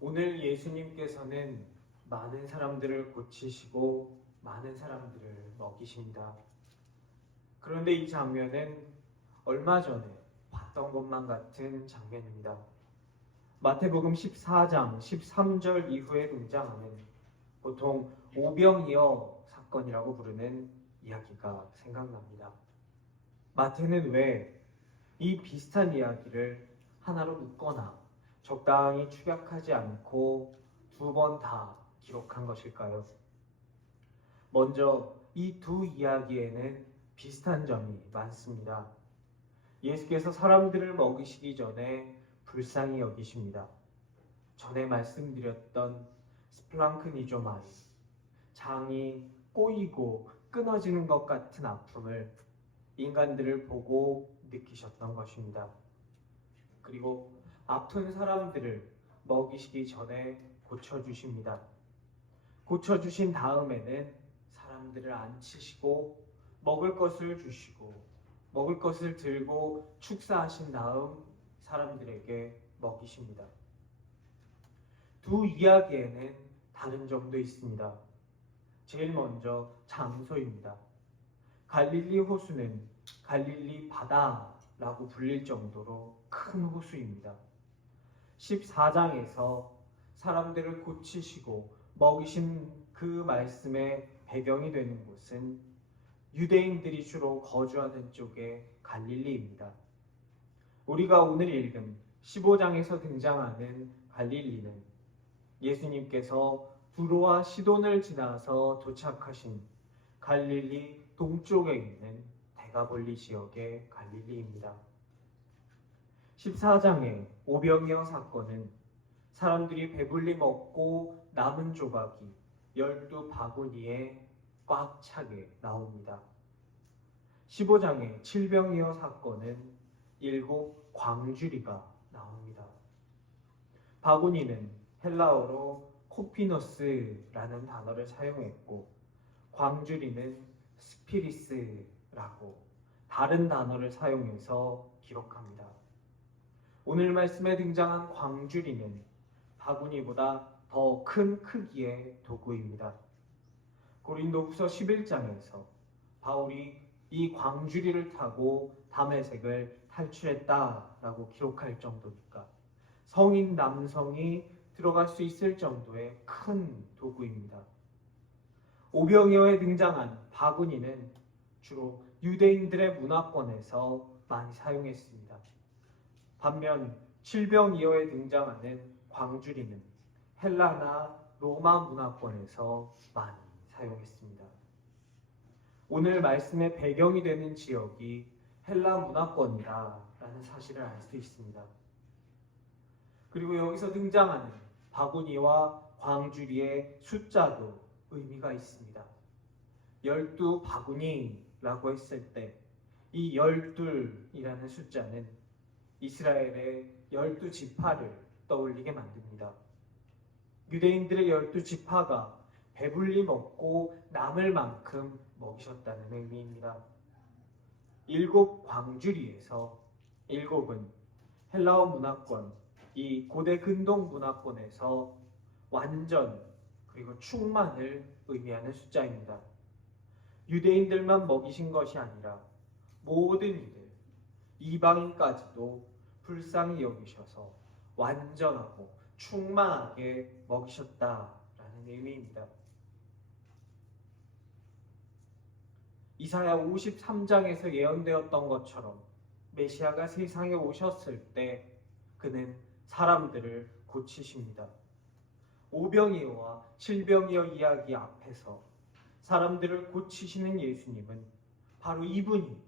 오늘 예수님께서는 많은 사람들을 고치시고 많은 사람들을 먹이십니다. 그런데 이 장면은 얼마 전에 봤던 것만 같은 장면입니다. 마태복음 14장 13절 이후에 등장하는 보통 오병이어 사건이라고 부르는 이야기가 생각납니다. 마태는 왜 이 비슷한 이야기를 하나로 묶거나 적당히 축약하지 않고 두 번 다 기록한 것일까요? 먼저 이 두 이야기에는 비슷한 점이 많습니다. 예수께서 사람들을 먹이시기 전에 불쌍히 여기십니다. 전에 말씀드렸던 스플랑크니조마이, 장이 꼬이고 끊어지는 것 같은 아픔을 인간들을 보고 느끼셨던 것입니다. 그리고 아픈 사람들을 먹이시기 전에 고쳐주십니다. 고쳐주신 다음에는 사람들을 앉히시고 먹을 것을 주시고 먹을 것을 들고 축사하신 다음 사람들에게 먹이십니다. 두 이야기에는 다른 점도 있습니다. 제일 먼저 장소입니다. 갈릴리 호수는 갈릴리 바다라고 불릴 정도로 큰 호수입니다. 14장에서 사람들을 고치시고 먹이신 그 말씀의 배경이 되는 곳은 유대인들이 주로 거주하는 쪽의 갈릴리입니다. 우리가 오늘 읽은 15장에서 등장하는 갈릴리는 예수님께서 두로와 시돈을 지나서 도착하신 갈릴리 동쪽에 있는 데가볼리 지역의 갈릴리입니다. 14장의 오병이어 사건은 사람들이 배불리 먹고 남은 조각이 12바구니에 꽉 차게 나옵니다. 15장의 칠병이어 사건은 7 광주리가 나옵니다. 바구니는 헬라어로 코피너스라는 단어를 사용했고 광주리는 스피리스라고 다른 단어를 사용해서 기록합니다. 오늘 말씀에 등장한 광주리는 바구니보다 더 큰 크기의 도구입니다. 고린도후서 11장에서 바울이 이 광주리를 타고 다메섹을 탈출했다라고 기록할 정도니까 성인 남성이 들어갈 수 있을 정도의 큰 도구입니다. 오병이어에 등장한 바구니는 주로 유대인들의 문화권에서 많이 사용했습니다. 반면 칠병이어에 등장하는 광주리는 헬라나 로마 문화권에서 많이 사용했습니다. 오늘 말씀의 배경이 되는 지역이 헬라 문화권이라는 사실을 알 수 있습니다. 그리고 여기서 등장하는 바구니와 광주리의 숫자도 의미가 있습니다. 12바구니라고 했을 때 이 12이라는 숫자는 이스라엘의 12지파를 떠올리게 만듭니다. 유대인들의 12지파가 배불리 먹고 남을 만큼 먹이셨다는 의미입니다. 7 광주리에서 7은 헬라어 문화권, 이 고대 근동 문화권에서 완전 그리고 충만을 의미하는 숫자입니다. 유대인들만 먹이신 것이 아니라 모든 이들, 이방인까지도 불쌍히 여기셔서 완전하고 충만하게 먹이셨다라는 의미입니다. 이사야 53장에서 예언되었던 것처럼 메시아가 세상에 오셨을 때 그는 사람들을 고치십니다. 오병이어와 칠병이어 이야기 앞에서 사람들을 고치시는 예수님은 바로 이분이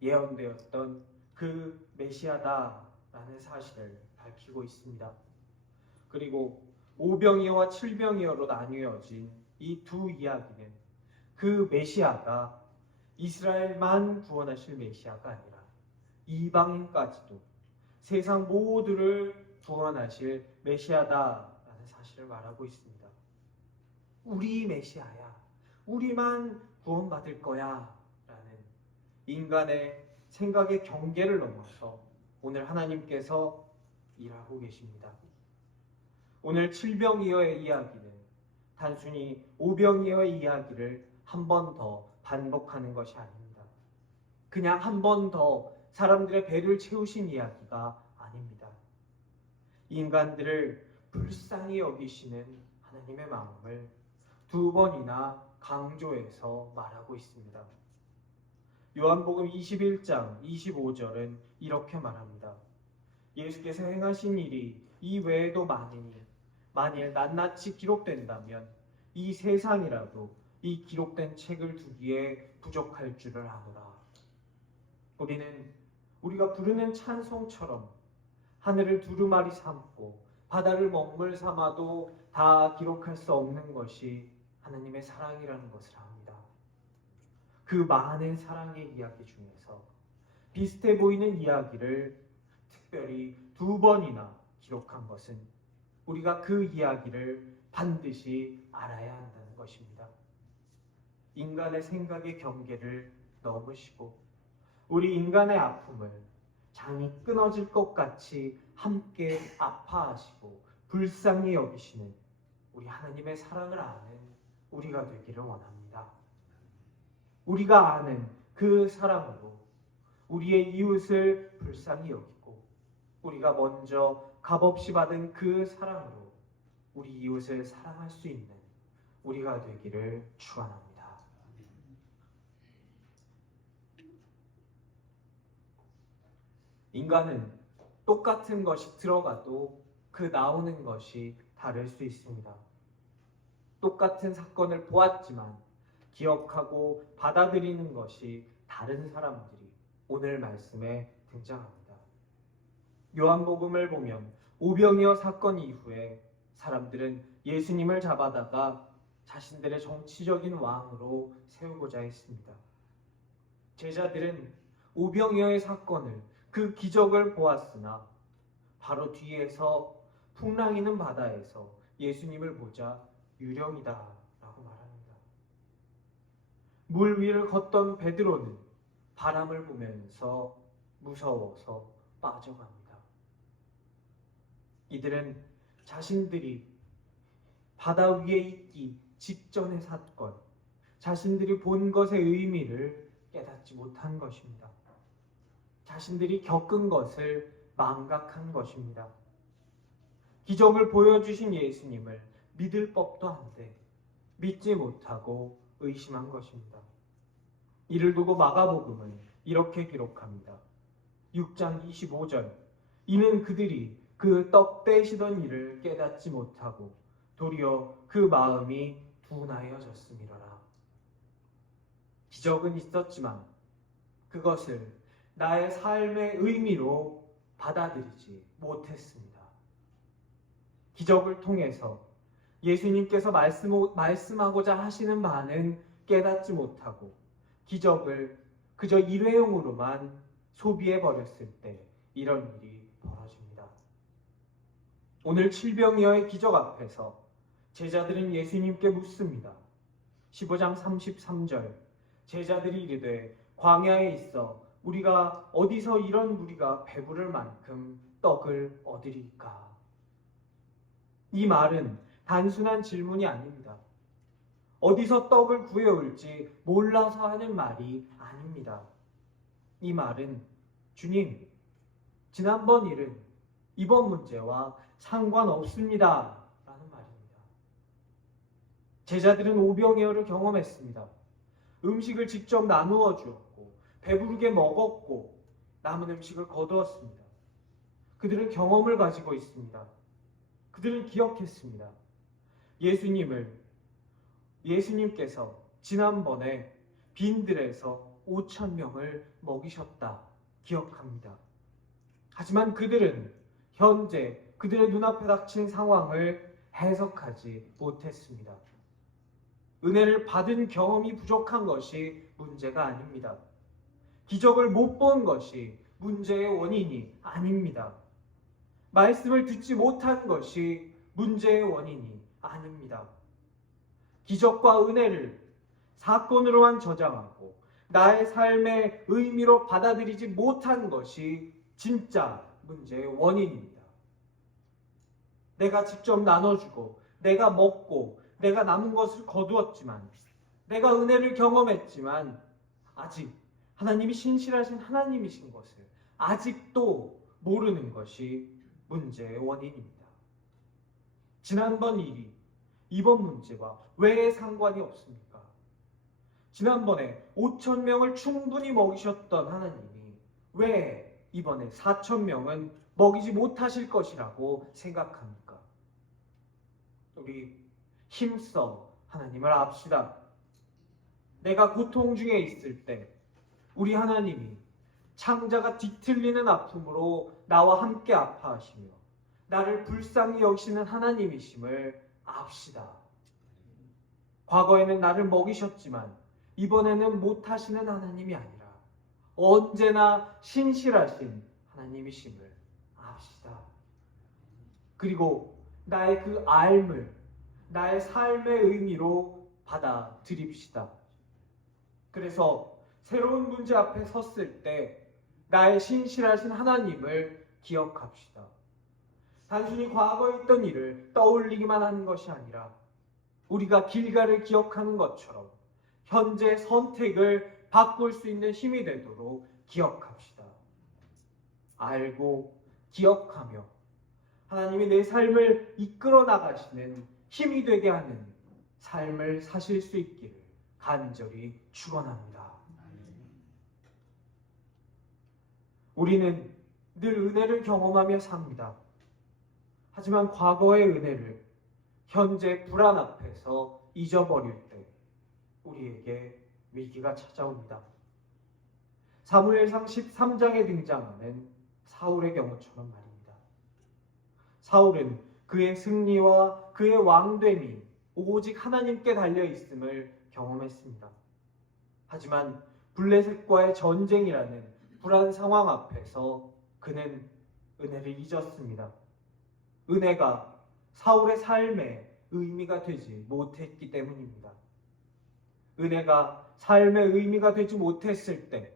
예언되었던 그 메시아다라는 사실을 밝히고 있습니다. 그리고 오병이어와 칠병이어로 나뉘어진 이 두 이야기는 그 메시아가 이스라엘만 구원하실 메시아가 아니라 이방인까지도 세상 모두를 구원하실 메시아다라는 사실을 말하고 있습니다. 우리 메시아야, 우리만 구원받을 거야 라는 인간의 생각의 경계를 넘어서 오늘 하나님께서 일하고 계십니다. 오늘 칠병이어의 이야기는 단순히 오병이어의 이야기를 한 번 더 반복하는 것이 아닙니다. 그냥 한 번 더 사람들의 배를 채우신 이야기가 아닙니다. 인간들을 불쌍히 여기시는 하나님의 마음을 두 번이나 강조해서 말하고 있습니다. 요한복음 21장 25절은 이렇게 말합니다. 예수께서 행하신 일이 이 외에도 많으니 만일 낱낱이 기록된다면 이 세상이라도 이 기록된 책을 두기에 부족할 줄을 아노라. 우리는 우리가 부르는 찬송처럼 하늘을 두루마리 삼고 바다를 먹물 삼아도 다 기록할 수 없는 것이 하나님의 사랑이라는 것을 압니다. 그 많은 사랑의 이야기 중에서 비슷해 보이는 이야기를 특별히 두 번이나 기록한 것은 우리가 그 이야기를 반드시 알아야 한다는 것입니다. 인간의 생각의 경계를 넘으시고 우리 인간의 아픔을 장이 끊어질 것 같이 함께 아파하시고 불쌍히 여기시는 우리 하나님의 사랑을 아는 우리가 되기를 원합니다. 우리가 아는 그 사랑으로 우리의 이웃을 불쌍히 여기고 우리가 먼저 값없이 받은 그 사랑으로 우리 이웃을 사랑할 수 있는 우리가 되기를 축원합니다. 인간은 똑같은 것이 들어가도 그 나오는 것이 다를 수 있습니다. 똑같은 사건을 보았지만 기억하고 받아들이는 것이 다른 사람들이 오늘 말씀에 등장합니다. 요한복음을 보면 오병이어 사건 이후에 사람들은 예수님을 잡아다가 자신들의 정치적인 왕으로 세우고자 했습니다. 제자들은 오병이어의 사건을 그 기적을 보았으나 바로 뒤에서 풍랑이는 바다에서 예수님을 보자 유령이다 라고 말합니다. 물 위를 걷던 베드로는 바람을 보면서 무서워서 빠져갑니다. 이들은 자신들이 바다 위에 있기 직전의 사건, 자신들이 본 것의 의미를 깨닫지 못한 것입니다. 자신들이 겪은 것을 망각한 것입니다. 기적을 보여주신 예수님을 믿을 법도 한데 믿지 못하고 의심한 것입니다. 이를 두고 마가복음은 이렇게 기록합니다. 6장 25절 이는 그들이 그 떡 떼시던 일을 깨닫지 못하고 도리어 그 마음이 둔하여졌음이로라. 기적은 있었지만 그것을 나의 삶의 의미로 받아들이지 못했습니다. 기적을 통해서 예수님께서 말씀하고자 하시는 바는 깨닫지 못하고 기적을 그저 일회용으로만 소비해버렸을 때 이런 일이 벌어집니다. 오늘 칠병이어의 기적 앞에서 제자들은 예수님께 묻습니다. 15장 33절 제자들이 이르되 광야에 있어 우리가 어디서 이런 무리가 배부를 만큼 떡을 얻으리까? 이 말은 단순한 질문이 아닙니다. 어디서 떡을 구해올지 몰라서 하는 말이 아닙니다. 이 말은 주님, 지난번 일은 이번 문제와 상관없습니다. 라는 말입니다. 제자들은 오병이어를 경험했습니다. 음식을 직접 나누어 주었고 배부르게 먹었고 남은 음식을 거두었습니다. 그들은 경험을 가지고 있습니다. 그들은 기억했습니다. 예수님께서 지난번에 빈들에서 5,000명을 먹이셨다 기억합니다. 하지만 그들은 현재 그들의 눈앞에 닥친 상황을 해석하지 못했습니다. 은혜를 받은 경험이 부족한 것이 문제가 아닙니다. 기적을 못 본 것이 문제의 원인이 아닙니다. 말씀을 듣지 못한 것이 문제의 원인이 아닙니다. 기적과 은혜를 사건으로만 저장하고 나의 삶의 의미로 받아들이지 못한 것이 진짜 문제의 원인입니다. 내가 직접 나눠주고 내가 먹고 내가 남은 것을 거두었지만 내가 은혜를 경험했지만 아직 하나님이 신실하신 하나님이신 것을 아직도 모르는 것이 문제의 원인입니다. 지난번 일이 이번 문제와 왜 상관이 없습니까? 지난번에 5천 명을 충분히 먹이셨던 하나님이 왜 이번에 4천 명은 먹이지 못하실 것이라고 생각합니까? 우리 힘써 하나님을 압시다. 내가 고통 중에 있을 때 우리 하나님이 창자가 뒤틀리는 아픔으로 나와 함께 아파하시며 나를 불쌍히 여기시는 하나님이심을 압시다. 과거에는 나를 먹이셨지만 이번에는 못하시는 하나님이 아니라 언제나 신실하신 하나님이심을 압시다. 그리고 나의 그 알을 나의 삶의 의미로 받아들입시다. 그래서 새로운 문제 앞에 섰을 때 나의 신실하신 하나님을 기억합시다. 단순히 과거에 있던 일을 떠올리기만 하는 것이 아니라 우리가 길가를 기억하는 것처럼 현재 선택을 바꿀 수 있는 힘이 되도록 기억합시다. 알고 기억하며 하나님이 내 삶을 이끌어 나가시는 힘이 되게 하는 삶을 사실 수 있기를 간절히 축원합니다. 우리는 늘 은혜를 경험하며 삽니다. 하지만 과거의 은혜를 현재 불안 앞에서 잊어버릴 때 우리에게 위기가 찾아옵니다. 사무엘상 13장에 등장하는 사울의 경우처럼 말입니다. 사울은 그의 승리와 그의 왕됨이 오직 하나님께 달려 있음을 경험했습니다. 하지만 블레셋과의 전쟁이라는 불안 상황 앞에서 그는 은혜를 잊었습니다. 은혜가 사울의 삶에 의미가 되지 못했기 때문입니다. 은혜가 삶의 의미가 되지 못했을 때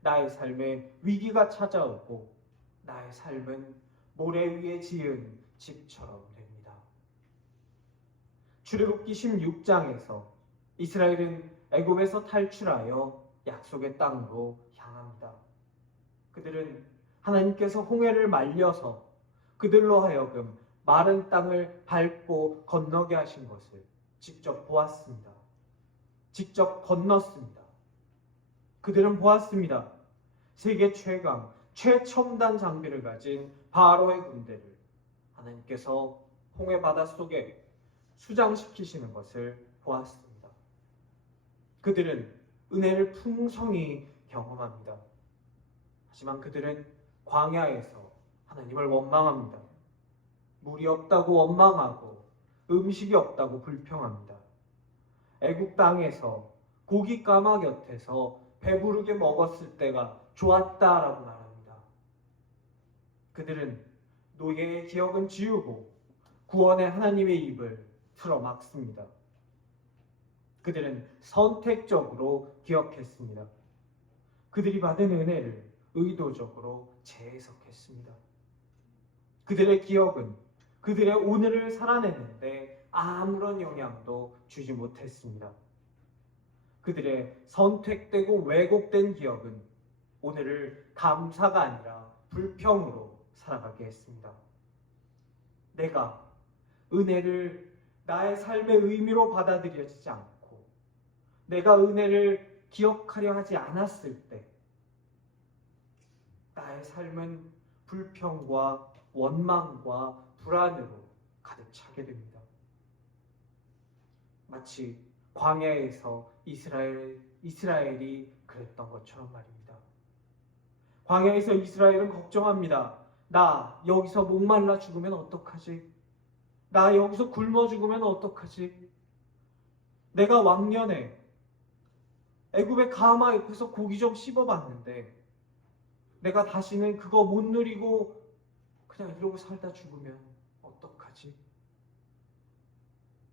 나의 삶에 위기가 찾아오고 나의 삶은 모래 위에 지은 집처럼 됩니다. 출애굽기 16장에서 이스라엘은 애굽에서 탈출하여 약속의 땅으로 향합니다. 그들은 하나님께서 홍해를 말려서 그들로 하여금 마른 땅을 밟고 건너게 하신 것을 직접 보았습니다. 직접 건넜습니다. 그들은 보았습니다. 세계 최강, 최첨단 장비를 가진 바로의 군대를 하나님께서 홍해 바닷속에 수장시키시는 것을 보았습니다. 그들은 은혜를 풍성히 경험합니다. 하지만 그들은 광야에서 하나님을 원망합니다. 물이 없다고 원망하고 음식이 없다고 불평합니다. 애굽 땅에서 고기 까마 곁에서 배부르게 먹었을 때가 좋았다라고 말합니다. 그들은 노예의 기억은 지우고 구원의 하나님의 입을 틀어막습니다. 그들은 선택적으로 기억했습니다. 그들이 받은 은혜를 의도적으로 재해석했습니다. 그들의 기억은 그들의 오늘을 살아냈는데 아무런 영향도 주지 못했습니다. 그들의 선택되고 왜곡된 기억은 오늘을 감사가 아니라 불평으로 살아가게 했습니다. 내가 은혜를 나의 삶의 의미로 받아들여지지 않고 내가 은혜를 기억하려 하지 않았을 때 나의 삶은 불평과 원망과 불안으로 가득 차게 됩니다. 마치 광야에서 이스라엘이 그랬던 것처럼 말입니다. 광야에서 이스라엘은 걱정합니다. 나 여기서 목말라 죽으면 어떡하지? 나 여기서 굶어 죽으면 어떡하지? 내가 왕년에 애굽의 가마 옆에서 고기 좀 씹어봤는데 내가 다시는 그거 못 누리고 그냥 이러고 살다 죽으면 어떡하지?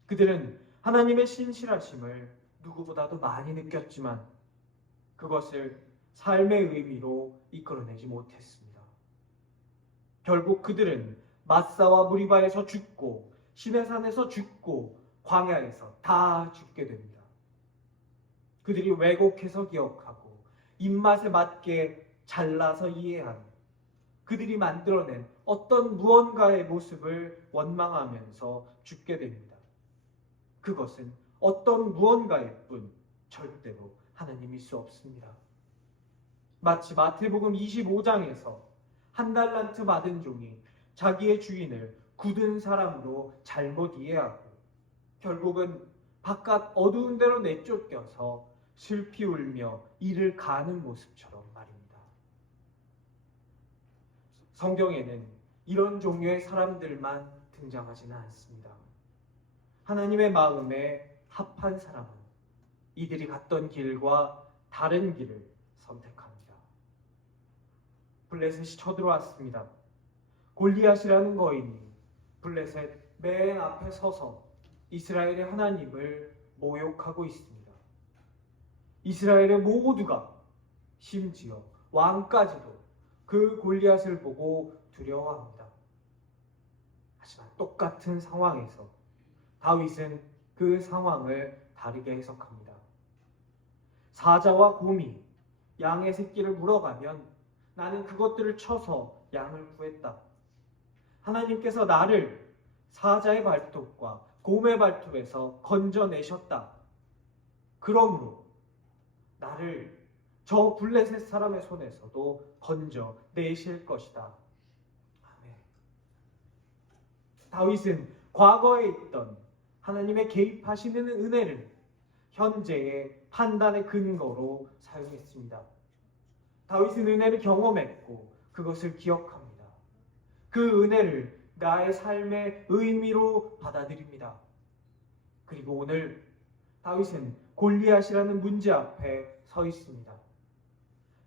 그들은 하나님의 신실하심을 누구보다도 많이 느꼈지만 그것을 삶의 의미로 이끌어내지 못했습니다. 결국 그들은 마사와 무리바에서 죽고 시내산에서 죽고 광야에서 다 죽게 됩니다. 그들이 왜곡해서 기억하고 입맛에 맞게 잘라서 이해하는 그들이 만들어낸 어떤 무언가의 모습을 원망하면서 죽게 됩니다. 그것은 어떤 무언가일 뿐 절대로 하나님일 수 없습니다. 마치 마태복음 25장에서 한 달란트 받은 종이 자기의 주인을 굳은 사람으로 잘못 이해하고 결국은 바깥 어두운 데로 내쫓겨서 슬피 울며 이를 가는 모습처럼 말입니다. 성경에는 이런 종류의 사람들만 등장하지는 않습니다. 하나님의 마음에 합한 사람은 이들이 갔던 길과 다른 길을 선택합니다. 블레셋이 쳐들어왔습니다. 골리앗이라는 거인이 블레셋 맨 앞에 서서 이스라엘의 하나님을 모욕하고 있습니다. 이스라엘의 모두가 심지어 왕까지도 그 골리앗을 보고 두려워합니다. 하지만 똑같은 상황에서 다윗은 그 상황을 다르게 해석합니다. 사자와 곰이 양의 새끼를 물어가면 나는 그것들을 쳐서 양을 구했다. 하나님께서 나를 사자의 발톱과 곰의 발톱에서 건져내셨다. 그러므로 나를 저 블레셋 사람의 손에서도 건져내실 것이다. 아멘. 다윗은 과거에 있던 하나님의 개입하시는 은혜를 현재의 판단의 근거로 사용했습니다. 다윗은 은혜를 경험했고 그것을 기억합니다. 그 은혜를 나의 삶의 의미로 받아들입니다. 그리고 오늘 다윗은 골리앗이라는 문제 앞에 서 있습니다.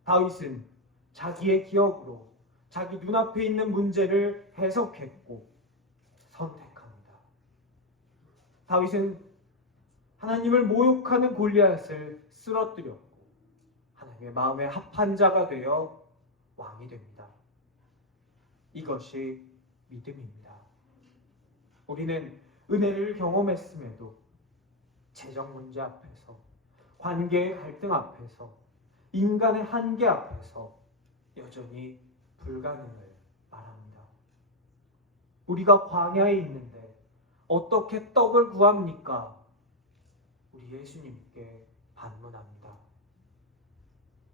다윗은 자기의 기억으로 자기 눈앞에 있는 문제를 해석했고 선택합니다. 다윗은 하나님을 모욕하는 골리앗을 쓰러뜨렸고 하나님의 마음에 합한 자가 되어 왕이 됩니다. 이것이 믿음입니다. 우리는 은혜를 경험했음에도 재정 문제 앞에서, 관계의 갈등 앞에서, 인간의 한계 앞에서 여전히 불가능을 말합니다. 우리가 광야에 있는데 어떻게 떡을 구합니까? 우리 예수님께 반문합니다.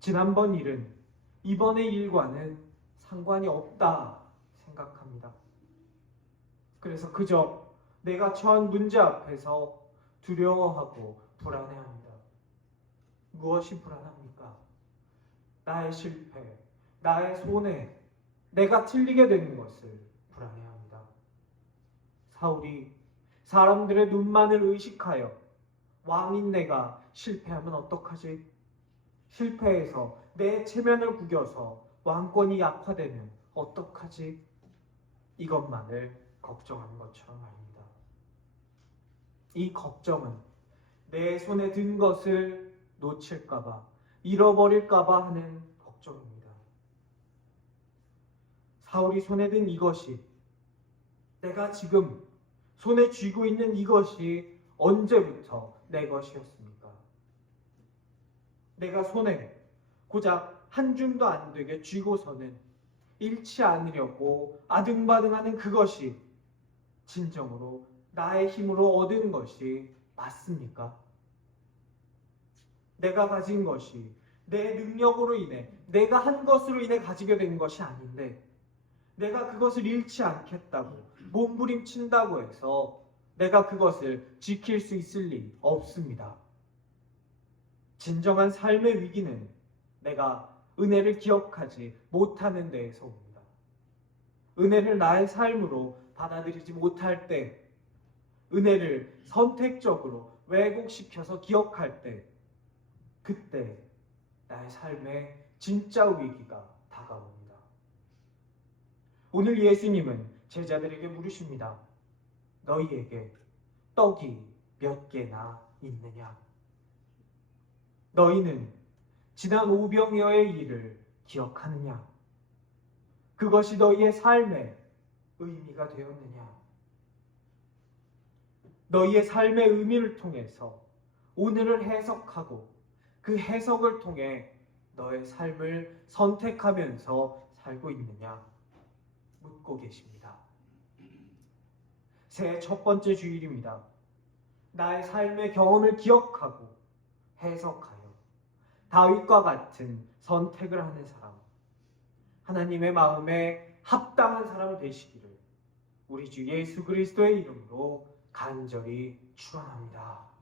지난번 일은 이번의 일과는 상관이 없다 생각합니다. 그래서 그저 내가 처한 문제 앞에서 두려워하고 불안해합니다. 무엇이 불안합니까? 나의 실패, 나의 손해, 내가 틀리게 되는 것을 불안해합니다. 사울이 사람들의 눈만을 의식하여 왕인 내가 실패하면 어떡하지? 실패해서 내 체면을 구겨서 왕권이 약화되면 어떡하지? 이것만을 걱정하는 것처럼 말입니다. 이 걱정은 내 손에 든 것을 놓칠까봐, 잃어버릴까봐 하는 걱정입니다. 사울이 손에 든 이것이, 내가 지금 손에 쥐고 있는 이것이 언제부터 내 것이었습니까? 내가 손에 고작 한 줌도 안 되게 쥐고서는 잃지 않으려고 아등바등하는 그것이 진정으로 나의 힘으로 얻은 것이 맞습니까? 내가 가진 것이 내 능력으로 인해, 내가 한 것으로 인해 가지게 된 것이 아닌데 내가 그것을 잃지 않겠다고 몸부림친다고 해서 내가 그것을 지킬 수 있을 리 없습니다. 진정한 삶의 위기는 내가 은혜를 기억하지 못하는 데에서 옵니다. 은혜를 나의 삶으로 받아들이지 못할 때, 은혜를 선택적으로 왜곡시켜서 기억할 때, 그때 나의 삶에 진짜 위기가 다가옵니다. 오늘 예수님은 제자들에게 물으십니다. 너희에게 떡이 몇 개나 있느냐? 너희는 지난 오병이어의 일을 기억하느냐? 그것이 너희의 삶의 의미가 되었느냐? 너희의 삶의 의미를 통해서 오늘을 해석하고 그 해석을 통해 너의 삶을 선택하면서 살고 있느냐? 묻고 계십니다. 새해 첫 번째 주일입니다. 나의 삶의 경험을 기억하고 해석하여 다윗과 같은 선택을 하는 사람, 하나님의 마음에 합당한 사람 되시기를 우리 주 예수 그리스도의 이름으로 간절히 축원합니다.